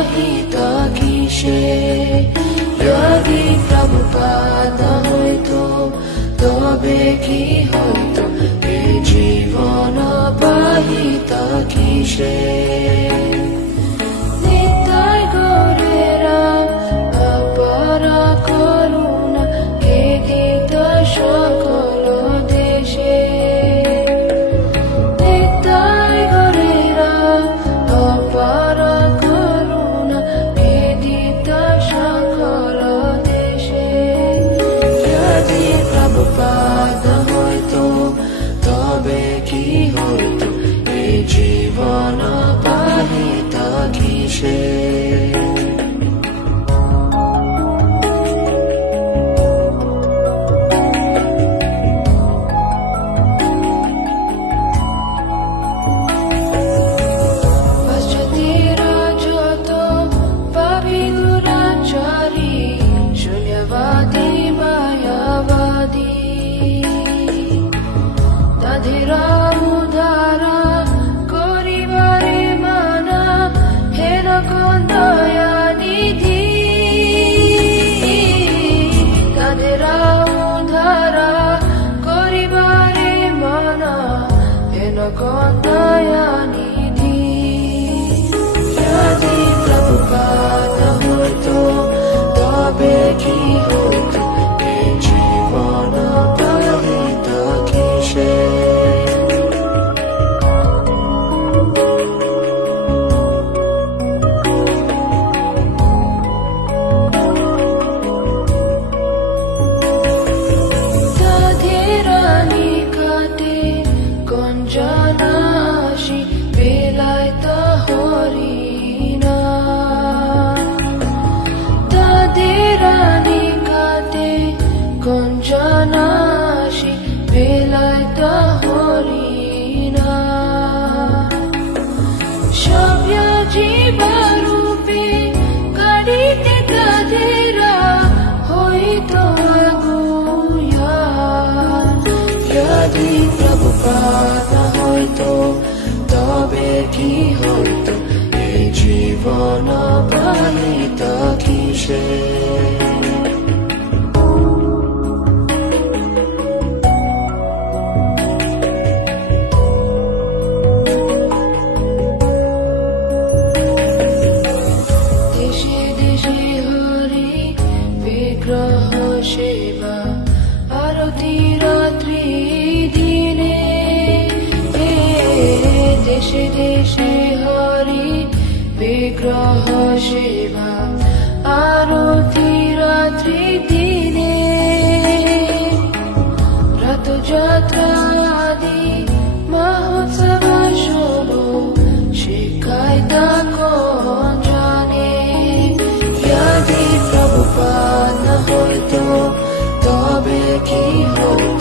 বাহিত কিসে যদি প্রভুপাদ হইতো তবে কি হইতো এই জীবন বাহিত কিসে নিতাই গৌরেরা অপার করুণা কে দিত সকল দেশে নিতাই গৌরেরা অপার করুণা কে দিত সকল দেশে যদি প্রভুপাদ হইতো তবে কি হইতো এই জীবন বাহিত কিসে দয়ানিধি যদি প্রভুপাদ হইতো তবে কি হইতো এই জীবন বাহিত কিসে তাদেরানি কাটে গঞ্জনাশি বেলায় হরিণা তাদেরানি কাটে গঞ্জনাশি বেলায় হরিণা সভ্য জীবরূপে গাড়িতে তাদেরা হইতো আগুয়া যদি প্রভুপাদ হইতো তবে কি হইতো এই জীবন বাহিত কিসে দেশে দেশে হরি বিগ্রহ সেবা আরতি রাত্রি দিনে দেশে দেশে হরি বিগ্রহ সেবা আরতি রাত্রি দিনে রথযাত্রা আদি মহোৎসব শুভ শিখায় তা কোন জানে যদি প্রভুপাদ হইতো তবে কি হইতো